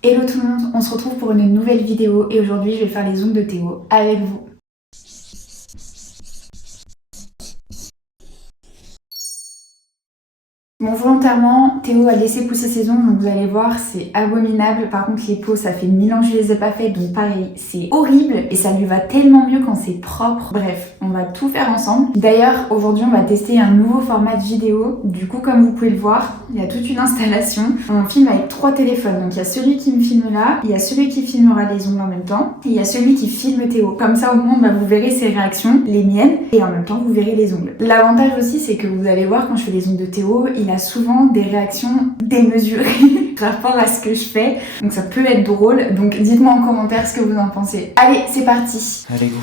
Hello tout le monde, on se retrouve pour une nouvelle vidéo et aujourd'hui je vais faire les ongles de Théo avec vous. Bon, volontairement, Théo a laissé pousser ses ongles, donc vous allez voir, c'est abominable. Par contre, les peaux, ça fait 1000 ans que je les ai pas faites, donc pareil, c'est horrible et ça lui va tellement mieux quand c'est propre. Bref, on va tout faire ensemble. D'ailleurs, aujourd'hui, on va tester un nouveau format de vidéo. Du coup, comme vous pouvez le voir, il y a toute une installation. On filme avec 3 téléphones. Donc, il y a celui qui me filme là, il y a celui qui filmera les ongles en même temps, et il y a celui qui filme Théo. Comme ça, au moins, vous verrez ses réactions, les miennes, et en même temps, vous verrez les ongles. L'avantage aussi, c'est que vous allez voir, quand je fais les ongles de Théo, il a souvent des réactions démesurées par rapport à ce que je fais. Donc ça peut être drôle. Donc dites-moi en commentaire ce que vous en pensez. Allez, c'est parti. Allez go.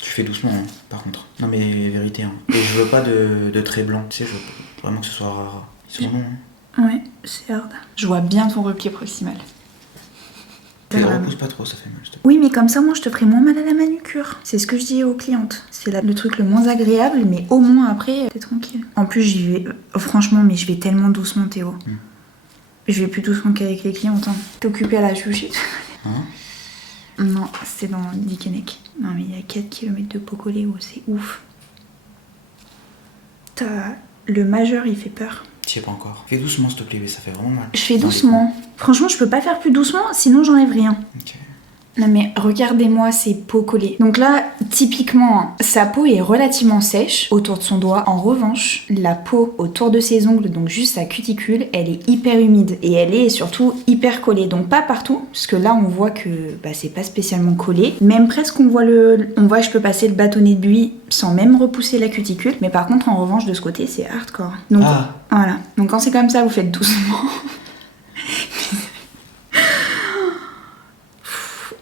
Tu fais doucement hein, par contre. Non mais vérité hein. Et je veux pas de traits blancs. Tu sais, je veux vraiment que ce soit rare. Ils sont longs hein. Ouais, c'est hard. Je vois bien ton repli proximal. Tu les repousses pas trop, ça fait mal. Oui, mais comme ça, moi, je te ferai moins mal à la manucure. C'est ce que je dis aux clientes. C'est le truc le moins agréable, mais au moins après, t'es tranquille. En plus, j'y vais, franchement, mais je vais tellement doucement, Théo. Je vais plus doucement qu'avec les clientes. Hein. T'es occupée à la chouchite. Hein? Non, c'est dans Dickeneck. Non, mais il y a 4 km de peau collée, oh, c'est ouf. Le majeur, il fait peur. T'y es pas encore. Fais doucement s'il te plaît, ça fait vraiment mal. Je fais doucement. Franchement, je peux pas faire plus doucement, sinon j'enlève rien. Ok. Non mais regardez-moi ces peaux collées. Donc là, typiquement, hein, sa peau est relativement sèche autour de son doigt. En revanche, la peau autour de ses ongles, donc juste sa cuticule, elle est hyper humide. Et elle est surtout hyper collée. Donc pas partout, parce que là on voit que c'est pas spécialement collé. Même presque on voit je peux passer le bâtonnet de buis sans même repousser la cuticule. Mais par contre, en revanche, de ce côté, c'est hardcore. Donc voilà. Donc quand c'est comme ça, vous faites doucement.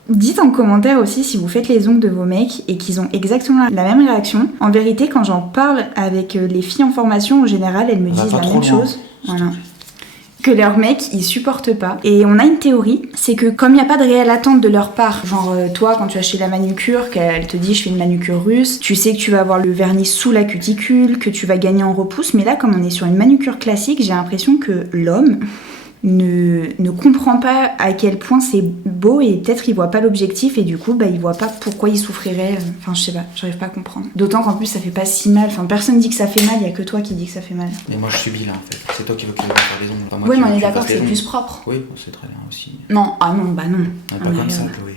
Dites en commentaire aussi si vous faites les ongles de vos mecs et qu'ils ont exactement la même réaction. En vérité, quand j'en parle avec les filles en formation, en général, elles me disent la même chose. Voilà. Que leurs mecs, ils supportent pas. Et on a une théorie, c'est que comme il n'y a pas de réelle attente de leur part, genre toi, quand tu vas chez la manucure, qu'elle te dit je fais une manucure russe, tu sais que tu vas avoir le vernis sous la cuticule, que tu vas gagner en repousse, mais là, comme on est sur une manucure classique, j'ai l'impression que l'homme ne comprend pas à quel point c'est beau et peut-être il voit pas l'objectif et du coup il voit pas pourquoi il souffrirait. Enfin je sais pas, j'arrive pas à comprendre. D'autant qu'en plus ça fait pas si mal, enfin personne dit que ça fait mal, il y a que toi qui dis que ça fait mal. Et moi je subis là en fait, c'est toi qui veux que je faire des ongles. Enfin, moi, oui mais on est d'accord que c'est plus propre. Oui c'est très bien aussi. Non, ah non, bah non. On est pas comme ça Chloé.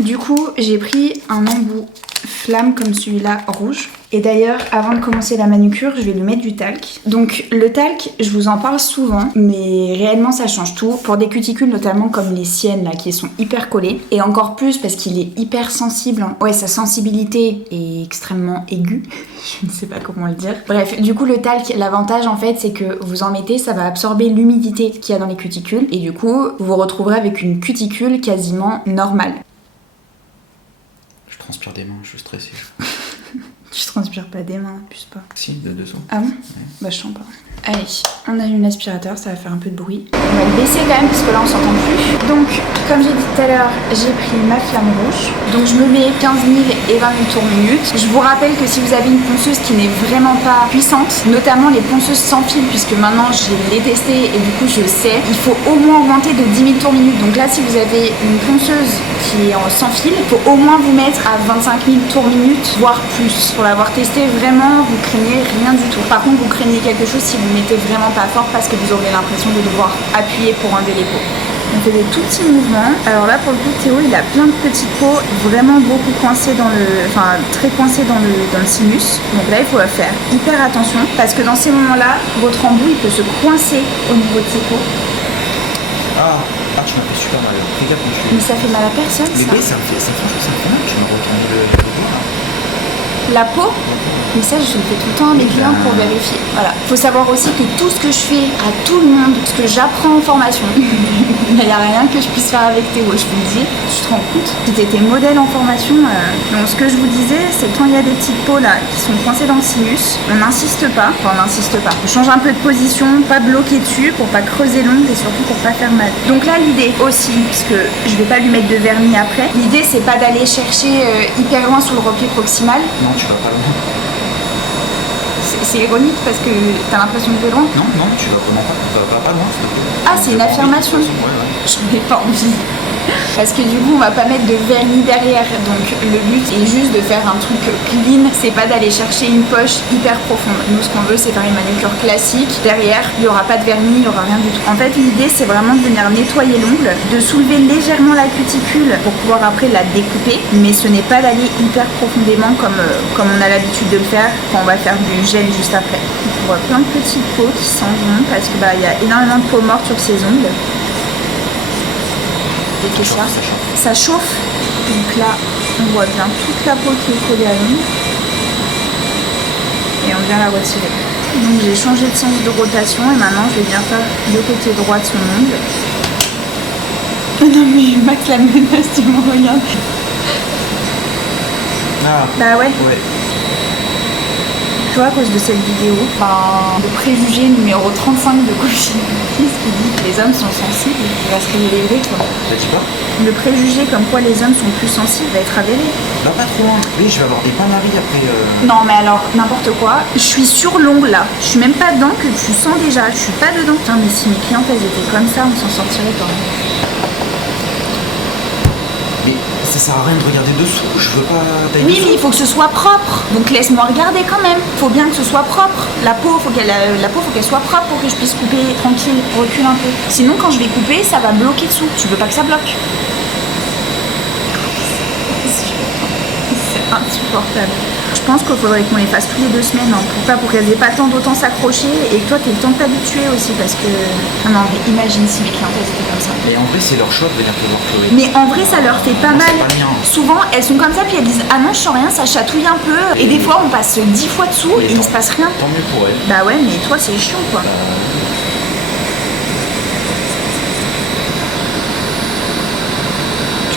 Du coup j'ai pris un embout flamme comme celui-là rouge. Et d'ailleurs, avant de commencer la manucure, je vais lui mettre du talc. Donc le talc, je vous en parle souvent, mais réellement ça change tout. Pour des cuticules notamment comme les siennes là, qui sont hyper collées. Et encore plus parce qu'il est hyper sensible. Ouais, sa sensibilité est extrêmement aiguë. Je ne sais pas comment le dire. Bref, du coup le talc, l'avantage en fait, c'est que vous en mettez, ça va absorber l'humidité qu'il y a dans les cuticules. Et du coup, vous vous retrouverez avec une cuticule quasiment normale. Je transpire des mains, je suis stressée. Tu transpires pas des mains, plus pas. Si, de dessous. Ah bon? Ouais. Bah je sens pas. Allez, on allume l'aspirateur, ça va faire un peu de bruit. On va le baisser quand même parce que là on s'entend plus. Donc, comme j'ai dit tout à l'heure, j'ai pris ma flamme rouge. Donc je me mets 15 000 et 20 000 tours minute. Je vous rappelle que si vous avez une ponceuse qui n'est vraiment pas puissante, notamment les ponceuses sans fil, puisque maintenant je l'ai testé et du coup je sais, il faut au moins augmenter de 10 000 tours minute. Donc là si vous avez une ponceuse qui est sans fil, il faut au moins vous mettre à 25 000 tours minute, voire plus. Pour l'avoir testé, vraiment, vous craignez rien du tout. Par contre, vous craignez quelque chose si vous mettez vraiment pas fort parce que vous aurez l'impression de devoir appuyer pour enlever les peaux. On fait des tout petits mouvements. Alors là, pour le coup, Théo, il a plein de petites peaux vraiment beaucoup coincées dans le... Enfin, très coincées dans le sinus. Donc là, il faut faire hyper attention parce que dans ces moments-là, votre embout, il peut se coincer au niveau de ses peaux. Tu m'as fait super mal. Fais gaffe quand je fais. Mais ça fait mal à personne, mais ça. oui, ça me fait mal. Tu m'as retourné le doigt là. La peau, mais ça je le fais tout le temps à mes clients pour vérifier. Voilà. Faut savoir aussi que tout ce que je fais à tout le monde, ce que j'apprends en formation, il n'y a rien que je puisse faire avec Théo, je vous le dis. Tu te rends compte? C'était tes modèles en formation. Donc ce que je vous disais, c'est quand il y a des petites peaux là qui sont coincées dans le sinus, on n'insiste pas. Enfin on n'insiste pas. On change un peu de position, pas bloquer dessus pour pas creuser l'ongle et surtout pour pas faire mal. Donc là l'idée aussi, parce que je vais pas lui mettre de vernis après, l'idée c'est pas d'aller chercher hyper loin sur le repli proximal. Non, tu vas pas loin. c'est ironique parce que t'as l'impression de loin. Non, non, tu vas vraiment pas loin. Ah, c'est une affirmation. J'en ai pas envie. Parce que du coup on va pas mettre de vernis derrière, donc le but est juste de faire un truc clean, c'est pas d'aller chercher une poche hyper profonde. Nous ce qu'on veut c'est faire une manucure classique, derrière il y aura pas de vernis, il y aura rien du tout. En fait l'idée c'est vraiment de venir nettoyer l'ongle, de soulever légèrement la cuticule pour pouvoir après la découper, mais ce n'est pas d'aller hyper profondément comme on a l'habitude de le faire quand on va faire du gel juste après. Donc, on voit plein de petites peaux qui s'en vont parce que y a énormément de peau morte sur ces ongles. Ça chauffe, donc là on voit bien toute la peau qui est collée à l'ongle et on vient la retirer. Donc j'ai changé de sens de rotation et maintenant je vais bien faire le côté droit de son ongle. Oh non mais Max la menace, tu me regardes. Ah, bah ouais. Tu vois, à cause de cette vidéo, le préjugé numéro 35 de Coaching qui dit que les hommes sont sensibles, il va se révéler quoi. T'as dit quoi? Le préjugé comme quoi les hommes sont plus sensibles va être avéré. Non, pas trop, hein. Oui, je vais avoir des bains-maries après. Non, mais alors, n'importe quoi. Je suis sur l'ongle là. Je suis même pas dedans que tu sens déjà. Je suis pas dedans. Putain, mais si mes clientes elles étaient comme ça, on s'en sortirait pas. Mais ça sert à rien de regarder dessous, je veux pas tailler. Oui, mais il faut que ce soit propre. Donc laisse-moi regarder quand même. Faut bien que ce soit propre. La peau, faut qu'elle soit propre pour que je puisse couper tranquille. Recule un peu. Sinon, quand je vais couper, ça va bloquer dessous. Tu veux pas que ça bloque? C'est insupportable. Je pense qu'il faudrait qu'on les fasse tous les 2 semaines, hein, pour qu'elles aient pas le temps d'autant s'accrocher et que toi tu aies le temps de t'habituer aussi parce que. Non, mais imagine si mes clientes étaient comme ça. Et en vrai, c'est leur choix de venir te voir, Chloé. Mais en vrai, ça leur fait pas Moi, mal. c'est pas le mien. Souvent, elles sont comme ça, puis elles disent ah non, je sens rien, ça chatouille un peu. Et des fois, on passe 10 fois dessous et il se passe rien. Tant mieux pour elles. Bah ouais, mais toi, c'est chiant quoi.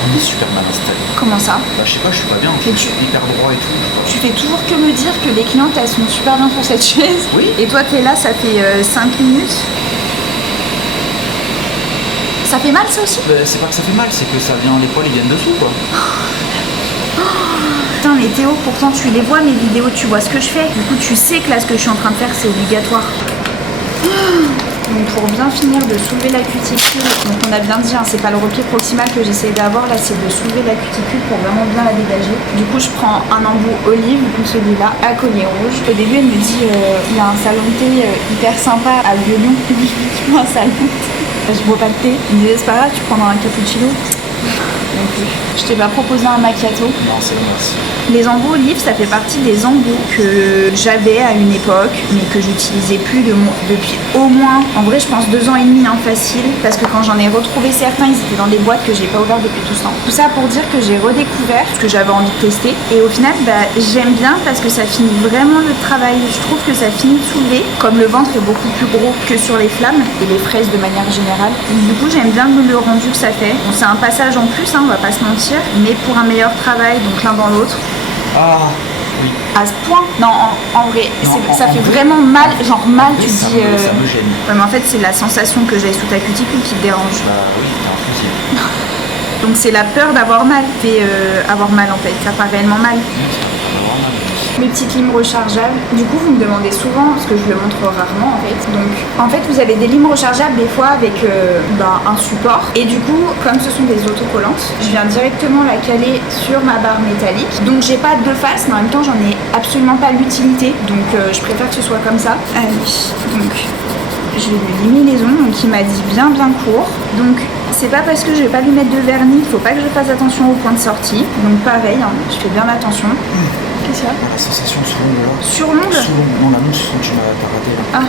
On est super mal installé. Comment ça? Bah, je sais pas, je suis pas bien. Je suis hyper droit et tout. Tu fais toujours que me dire que les clientes elles sont super bien sur cette chaise. Oui. Et toi, t'es là, ça fait 5 minutes. Ça fait mal ça aussi? Bah, c'est pas que ça fait mal, c'est que ça vient, les poils ils viennent dessous quoi. Putain mais Théo, pourtant tu les vois mes vidéos, tu vois ce que je fais. Du coup tu sais que là ce que je suis en train de faire c'est obligatoire. Donc pour bien finir de soulever la cuticule, donc on a bien dit, hein, c'est pas le repli proximal que j'essaie d'avoir, là c'est de soulever la cuticule pour vraiment bien la dégager. Du coup je prends un embout olive, ou celui-là, à collier rouge. Au début elle me dit, il y a un salon de thé hyper sympa à Vieux-Lyon. Je dis, tu vois un salon de thé. Je bois pas de thé. Il me disait, c'est pas grave, tu prendras un cappuccino. Non plus. Je t'ai pas proposé un macchiato. Non, c'est bon, merci. Les embouts olives, ça fait partie des embouts que j'avais à une époque, mais que j'utilisais plus depuis au moins, en vrai, je pense 2 ans et demi, hein, facile, parce que quand j'en ai retrouvé certains, ils étaient dans des boîtes que j'ai pas ouvertes depuis tout ce temps. Tout ça pour dire que j'ai redécouvert ce que j'avais envie de tester, et au final, j'aime bien parce que ça finit vraiment le travail. Je trouve que ça finit de soulever, comme le ventre est beaucoup plus gros que sur les flammes et les fraises de manière générale. Du coup, j'aime bien le rendu que ça fait. Bon, c'est un passage en plus, hein, on va pas se mentir, mais pour un meilleur travail, donc l'un dans l'autre. Ah oui. À ce point? Non, en vrai, Non, ça en fait vrai, vraiment mal, genre mal, tu te ça dis. me gêne. Ouais, mais en fait, c'est la sensation que j'ai sous ta cuticule qui te dérange. Bah oui, t'as un souci. Donc c'est la peur d'avoir mal, avoir mal en fait, t'as pas réellement mal. Mes petites limes rechargeables. Du coup, vous me demandez souvent, parce que je le montre rarement en fait. Donc, en fait, vous avez des limes rechargeables des fois avec un support. Et du coup, comme ce sont des autocollantes, je viens directement la caler sur ma barre métallique. Donc, j'ai pas deux faces, mais en même temps, j'en ai absolument pas l'utilité. Donc, je préfère que ce soit comme ça. Allez, donc, je vais lui limer les ongles. Donc, il m'a dit bien court. Donc, c'est pas parce que je vais pas lui mettre de vernis, il faut pas que je fasse attention au point de sortie. Donc, pareil, hein, je fais bien attention. Qu'est-ce qu'il y a? La sensation sur l'ongle là. Sur l'ongle? Sous l'ongle. Non, la mousse, tu m'as raté là. Ah.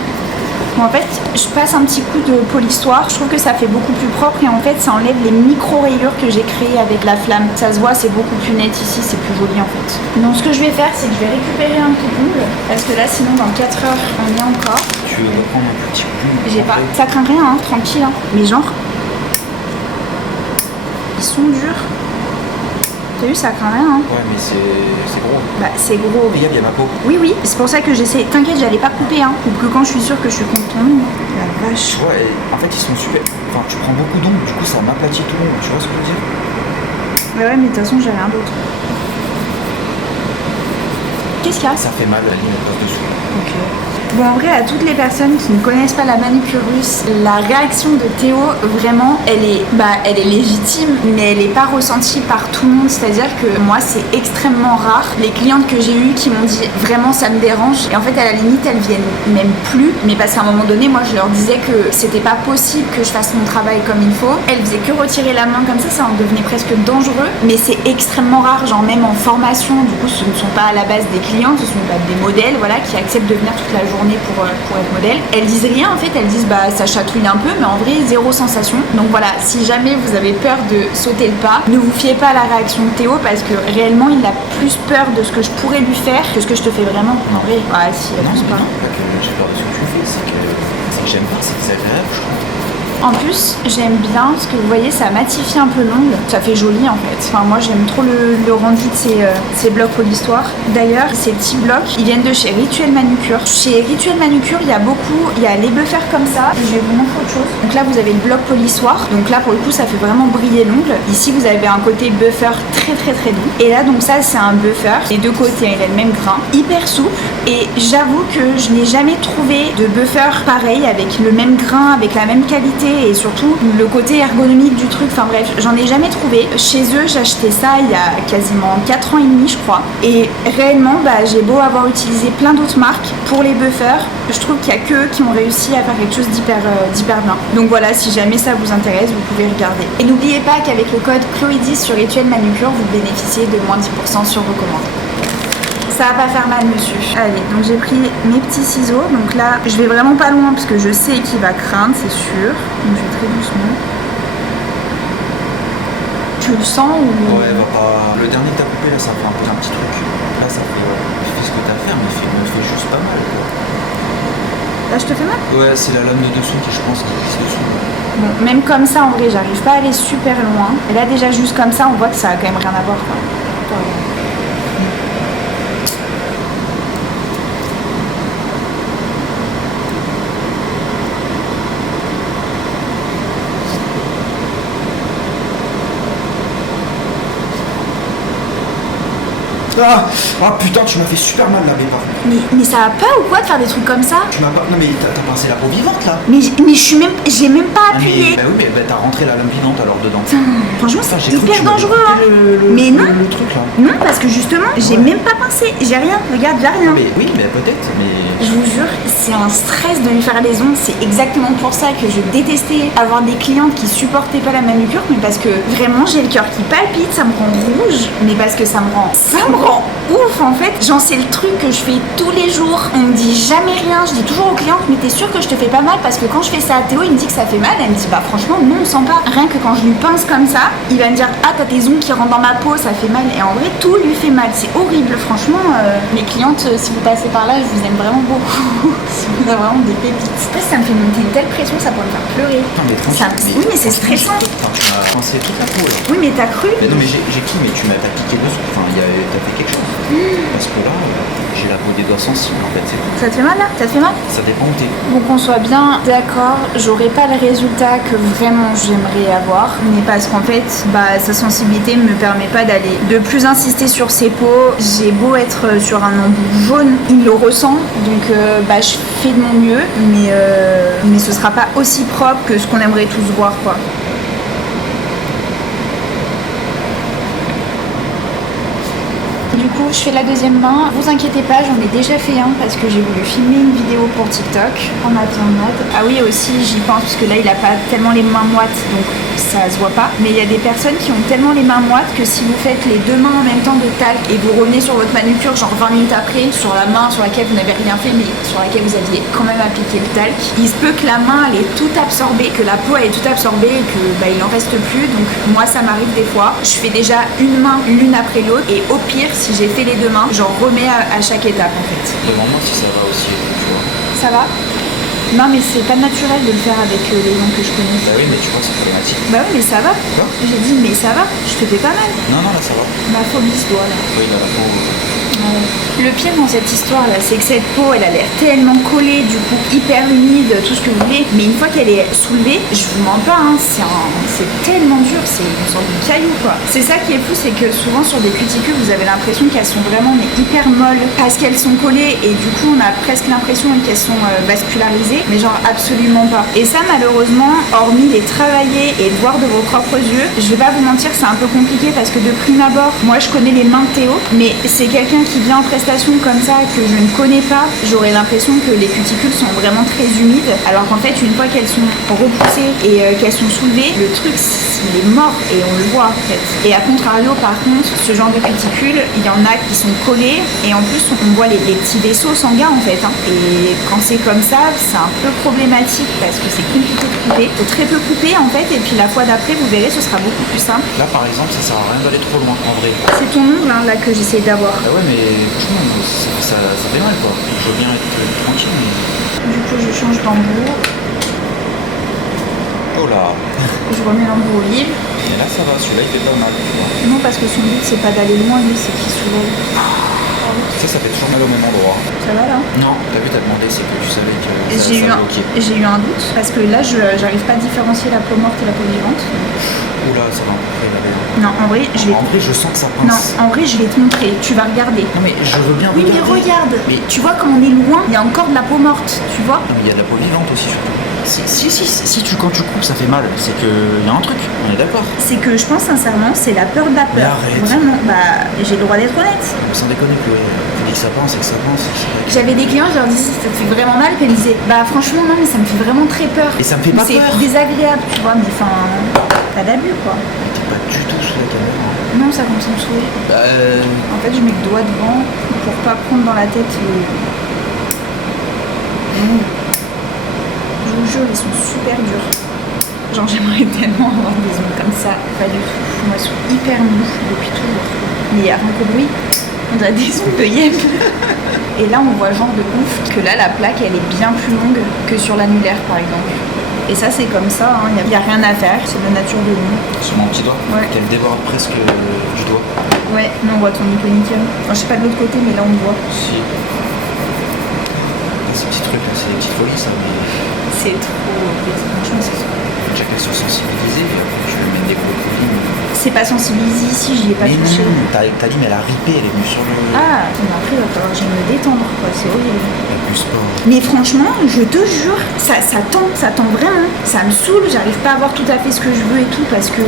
Bon, en fait, je passe un petit coup de polissoir. Je trouve que ça fait beaucoup plus propre et en fait, ça enlève les micro-rayures que j'ai créées avec la flamme. Ça se voit, c'est beaucoup plus net ici, c'est plus joli en fait. Donc, ce que je vais faire, c'est que je vais récupérer un petit ongle parce que là, sinon, dans 4 heures, on y est encore. Tu veux reprendre un petit coup? J'ai pas. Ça craint rien, hein, tranquille. Hein. Mais genre, ils sont durs. T'as vu, ça craint rien, hein. Ouais, mais c'est gros. Bah, c'est gros. Regarde, il y a ma peau. Oui, oui, c'est pour ça que j'essaie. T'inquiète, j'allais pas couper, hein. Ou que quand je suis sûre que je suis contre ton ongle. La vache. Ouais, en fait, ils sont super. Enfin, tu prends beaucoup d'ongles, du coup, ça m'aplatit tout l'ongle. Tu vois ce que je veux dire? Ouais, mais de toute façon, j'ai rien d'autre. Qu'est-ce qu'il y a? Ça fait mal, la ligne passe dessous. Ok. Bon, en vrai, à toutes les personnes qui ne connaissent pas la manucure russe, la réaction de Théo, vraiment, elle est légitime, mais elle n'est pas ressentie par tout le monde. C'est-à-dire que moi, c'est extrêmement rare. Les clientes que j'ai eues qui m'ont dit vraiment ça me dérange, et en fait, à la limite, elles viennent même plus. Mais parce qu'à un moment donné, moi, je leur disais que c'était pas possible que je fasse mon travail comme il faut. Elles faisaient que retirer la main comme ça en devenait presque dangereux. Mais c'est extrêmement rare, genre même en formation, du coup, ce ne sont pas à la base des clientes, ce sont pas des modèles, voilà, qui acceptent de venir toute la journée pour être modèle. Elles disent rien en fait, elles disent bah ça chatouille un peu, mais en vrai zéro sensation. Donc voilà, si jamais vous avez peur de sauter le pas, ne vous fiez pas à la réaction de Théo parce que réellement il a plus peur de ce que je pourrais lui faire que ce que je te fais vraiment. En vrai, si elle pense pas. Non, pas que j'ai peur de ce que tu fais, c'est que j'aime pas, c'est désagréable, je crois. En plus, j'aime bien parce que vous voyez, ça matifie un peu l'ongle. Ça fait joli en fait. Enfin, moi j'aime trop le rendu de ces blocs Polyhistoire. D'ailleurs, ces petits blocs, ils viennent de chez Rituel Manucure. Chez Rituel Manucure, il y a les buffers comme ça. Je vais vous montrer autre chose. Donc là, vous avez le bloc Polyhistoire. Donc là, pour le coup, ça fait vraiment briller l'ongle. Ici, vous avez un côté buffer très très très doux. Et là, donc ça, c'est un buffer. Les deux côtés, il a le même grain. Hyper souple. Et j'avoue que je n'ai jamais trouvé de buffer pareil, avec le même grain, avec la même qualité. Et surtout le côté ergonomique du truc, enfin bref, j'en ai jamais trouvé. Chez eux, j'ai acheté ça il y a quasiment 4 ans et demi je crois. Et réellement, j'ai beau avoir utilisé plein d'autres marques pour les buffers, je trouve qu'il y a qu'eux qui ont réussi à faire quelque chose d'hyper bien. Donc voilà, si jamais ça vous intéresse, vous pouvez regarder. Et n'oubliez pas qu'avec le code Chloé10 sur Rituel Manucure, vous bénéficiez de moins 10% sur vos commandes. Ça va pas faire mal, monsieur. Allez, donc j'ai pris mes petits ciseaux. Donc là, je vais vraiment pas loin parce que je sais qu'il va craindre, c'est sûr. Donc je vais très doucement. Tu le sens ou... Ouais, va pas... Le dernier que t'as coupé, là, ça fait un petit truc. Là, ça fait... Tu fais ce que t'as à faire, mais il me fait juste pas mal, quoi. Là, je te fais mal? Ouais, c'est la lame de dessous qui, je pense, qui pisse dessus. Bon, même comme ça, en vrai, j'arrive pas à aller super loin. Et là, déjà, juste comme ça, on voit que ça a quand même rien à voir, quoi. Ah putain, tu m'as fait super mal là, mais pas. Mais ça va pas ou quoi de faire des trucs comme ça? Tu m'as pas. Non mais t'as pincé la peau vivante là. Mais j'ai même pas appuyé. Bah oui, mais t'as rentré la lame vivante alors dedans. Franchement, c'est hyper dangereux. Mais non. Le truc là. Non, parce que justement, j'ai même pas pincé. J'ai rien. Regarde, j'ai rien. Mais oui, mais peut-être. Mais je vous jure, c'est un stress de lui faire les ongles. C'est exactement pour ça que je détestais avoir des clientes qui supportaient pas la manucure, mais parce que vraiment j'ai le cœur qui palpite, ça me rend rouge, mais parce que ça me rend ouf en fait. Genre c'est le truc que je fais tous les jours. On me dit jamais rien. Je dis toujours aux clientes, mais t'es sûre que je te fais pas mal? Parce que quand je fais ça à Théo, il me dit que ça fait mal. Elle me dit bah franchement non, on sent pas. Rien que quand je lui pince comme ça, il va me dire ah t'as tes ongles qui rentrent dans ma peau, ça fait mal. Et en vrai tout lui fait mal. C'est horrible franchement. Mes clientes, si vous passez par là, je vous aime vraiment beaucoup. Vous avez vraiment des pépites. Ça me fait monter une telle pression, ça pourrait me faire pleurer. Non, mais oui mais c'est stressant. Tu m'as pincé toute la peau là. Oui mais t'as cru? Mais non mais j'ai cru, mais tu m'as pas piqué dessus. Enfin t'as fait quelque chose. Parce que là, j'ai la peau des doigts sensible en fait. Ça te fait mal là? Ça te fait mal? Ça dépend où t'es. Bon, qu'on soit bien d'accord, j'aurais pas le résultat que vraiment j'aimerais avoir, mais parce qu'en fait, sa sensibilité me permet pas d'aller de plus insister sur ses peaux. J'ai beau être sur un embout jaune, il le ressent, donc je fais de mon mieux, mais ce sera pas aussi propre que ce qu'on aimerait tous voir, quoi. Du coup, je fais la deuxième main. Vous inquiétez pas, j'en ai déjà fait un parce que j'ai voulu filmer une vidéo pour TikTok en mode. Ah oui, aussi, j'y pense parce que là, il a pas tellement les mains moites, donc ça se voit pas. Mais il y a des personnes qui ont tellement les mains moites que si vous faites les deux mains en même temps de talc et vous revenez sur votre manucure, genre 20 minutes après, sur la main sur laquelle vous n'avez rien fait, mais sur laquelle vous aviez quand même appliqué le talc, il se peut que la main, elle est toute absorbée, que la peau, elle est toute absorbée et que il en reste plus. Donc moi, ça m'arrive des fois. Je fais déjà une main l'une après l'autre et au pire, si j'ai fait les deux mains, j'en remets à chaque étape en fait. Demande-moi si ça va aussi, tu vois. Ça va? Non mais c'est pas naturel de le faire avec les gens que je connais. Bah oui mais tu vois c'est problématique. Bah oui mais ça va. Quoi? J'ai dit mais ça va, je te fais pas mal. Non là ça va. Ma phobie se doit là. Oui là la peau. Le pire dans cette histoire là, c'est que cette peau elle a l'air tellement collée, du coup hyper humide, tout ce que vous voulez, mais une fois qu'elle est soulevée, je vous mens pas, hein, c'est tellement dur, c'est une sorte de caillou quoi. C'est ça qui est fou, c'est que souvent sur des cuticules vous avez l'impression qu'elles sont vraiment mais hyper molles parce qu'elles sont collées et du coup on a presque l'impression qu'elles sont vascularisées, mais genre absolument pas. Et ça malheureusement, hormis les travailler et le voir de vos propres yeux, je vais pas vous mentir, c'est un peu compliqué parce que de prime abord, moi je connais les mains de Théo, mais c'est quelqu'un qui vient en prestation comme ça que je ne connais pas, j'aurais l'impression que les cuticules sont vraiment très humides, alors qu'en fait une fois qu'elles sont repoussées et qu'elles sont soulevées, le truc il est mort et on le voit en fait. Et à contrario par contre, ce genre de cuticules, il y en a qui sont collées et en plus on voit les petits vaisseaux sanguins en fait, hein. Et quand c'est comme ça, c'est un peu problématique parce que c'est compliqué de couper, faut très peu couper en fait et puis la fois d'après vous verrez ce sera beaucoup plus simple. Là par exemple ça sert à rien d'aller trop loin en vrai. C'est ton ongle hein, là que j'essaie d'avoir. Ah ouais mais franchement ça fait mal quoi. Je veux bien être tranquille mais... Du coup je change d'embout. Oh là. Je remets l'embout olive. Et là ça va, celui-là il fait pas mal. Non parce que son but c'est pas d'aller loin, lui c'est qu'il soulève. Ça fait toujours mal au même endroit. Ça va là? Non, t'as vu, t'as demandé, c'est que tu savais que ça bloquait. J'ai eu un doute parce que là j'arrive pas à différencier la peau morte et la peau vivante. Oula, ça va après la verre. Non, en vrai, En vrai, je sens que ça pince. Non, en vrai, je vais te montrer. Tu vas regarder. Non, mais je veux bien oui, regarder. mais regarde. Mais... Tu vois, quand on est loin, il y a encore de la peau morte. Tu vois? Non, mais il y a de la peau vivante aussi, surtout. Si quand tu coupes, ça fait mal. C'est que il y a un truc. On est d'accord. C'est que je pense sincèrement, c'est la peur de la peur. Mais arrête. Vraiment. Bah, j'ai le droit d'être honnête. Sans déconner, Chloé. Tu dis que ça pince et que ça pince. J'avais des clients, je leur disais, ça te fait vraiment mal. Puis elles disaient, bah franchement, non, mais ça me fait vraiment très peur. Et ça me fait pas peur. C'est désagréable, tu vois. Mais enfin, t'as d'abus, quoi. T'es pas du tout sous la caméra. Non, ça commence à me saouler. En fait, je mets le doigt devant pour pas prendre dans la tête les... Je vous jure, ils sont super durs. Genre, j'aimerais tellement avoir des ongles comme ça. Pas du tout. Moi, ils sont hyper mous depuis toujours. Mais il y a rien qu'au bruit. On a des ongles de yep. Et là, on voit genre de ouf que là, la plaque, elle est bien plus longue que sur l'annulaire, par exemple. Et ça, c'est comme ça, il n'y a rien à faire, c'est de nature de l'ongle. Sur mon petit doigt. Ouais. Elle déborde presque du doigt. Ouais, nous on voit ton nickel nickel. Enfin, je sais pas de l'autre côté, mais là on le voit. Si. Ces petits trucs là, c'est des petites folies ça, mais... C'est trop... Franchement, c'est trop. Déjà qu'elles sont sensibilisées, et après je vais mettre des gros coups. C'est pas sensibilisé ici, j'y ai pas mais touché. Non, ta lime elle a ripé, elle est venue sur le... Ah, mais après il va falloir que j'aille me détendre, quoi, c'est horrible. Abuse pas. Mais franchement, je te jure, ça tend vraiment. Ça me saoule, j'arrive pas à voir tout à fait ce que je veux et tout parce que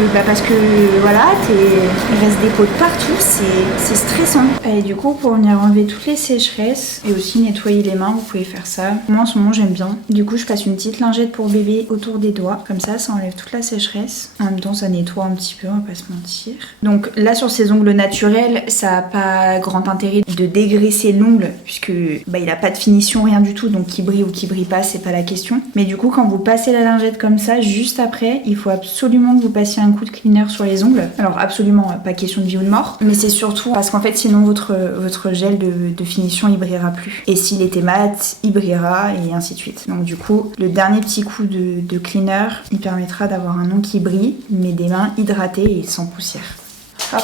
voilà, il reste des peaux de partout, c'est stressant. Et du coup, pour venir enlever toutes les sécheresses et aussi nettoyer les mains, vous pouvez faire ça. Moi en ce moment j'aime bien. Du coup, je passe une petite lingette pour bébé autour des doigts, comme ça enlève toute la sécheresse. En même temps, ça nettoie un petit peu, on va pas se mentir. Donc là, sur ces ongles naturels, ça a pas grand intérêt de dégraisser l'ongle puisque il a pas de finition, rien du tout, donc qui brille ou qui brille pas, c'est pas la question. Mais du coup, quand vous passez la lingette comme ça, juste après, il faut absolument que vous passiez un coup de cleaner sur les ongles. Alors absolument, pas question de vie ou de mort, mais c'est surtout parce qu'en fait, sinon votre gel de finition, il brillera plus. Et s'il était mat, il brillera et ainsi de suite. Donc du coup, le dernier petit coup de cleaner, il permettra d'avoir un ongle qui brille, mais des mains hydratées et sans poussière. Hop,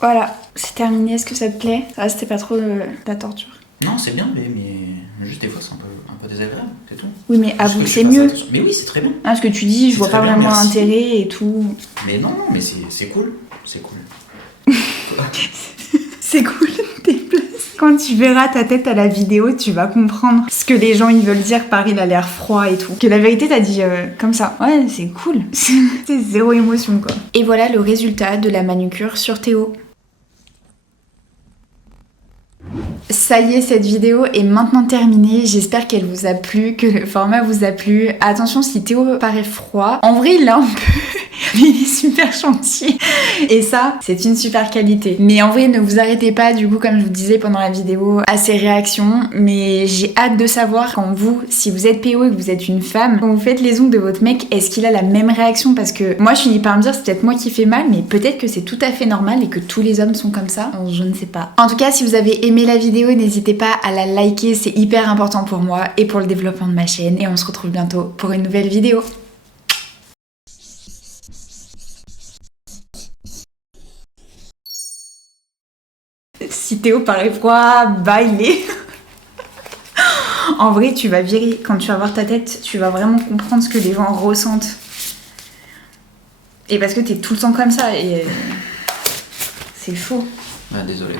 voilà, c'est terminé. Est-ce que ça te plaît? Ça c'était pas trop de la torture? Non, c'est bien, mais juste des fois c'est un peu désagréable, c'est tout. Oui, mais avoue que c'est mieux. Mais oui, c'est très bien. Ah, ce que tu dis, je vois pas vraiment l'intérêt et tout. Mais non, mais c'est cool. C'est cool. C'est cool, t'es place. Quand tu verras ta tête à la vidéo, tu vas comprendre ce que les gens ils veulent dire par il a l'air froid et tout. Que la vérité t'as dit comme ça. Ouais, c'est cool. C'est zéro émotion quoi. Et voilà le résultat de la manucure sur Théo. Ça y est, cette vidéo est maintenant terminée. J'espère qu'elle vous a plu, que le format vous a plu. Attention, si Théo paraît froid, en vrai, il a un peu... mais il est super gentil. Et ça, c'est une super qualité. Mais en vrai, ne vous arrêtez pas, du coup, comme je vous disais pendant la vidéo, à ces réactions. Mais j'ai hâte de savoir quand vous, si vous êtes PO et que vous êtes une femme, quand vous faites les ongles de votre mec, est-ce qu'il a la même réaction? Parce que moi, je finis par me dire, c'est peut-être moi qui fais mal, mais peut-être que c'est tout à fait normal et que tous les hommes sont comme ça. Je ne sais pas. En tout cas, si vous avez aimé la vidéo, n'hésitez pas à la liker, c'est hyper important pour moi et pour le développement de ma chaîne. Et on se retrouve bientôt pour une nouvelle vidéo. Si Théo paraît froid, bailé. En vrai, tu vas virer. Quand tu vas voir ta tête, tu vas vraiment comprendre ce que les gens ressentent. Et parce que t'es tout le temps comme ça et c'est faux. Ah, désolé.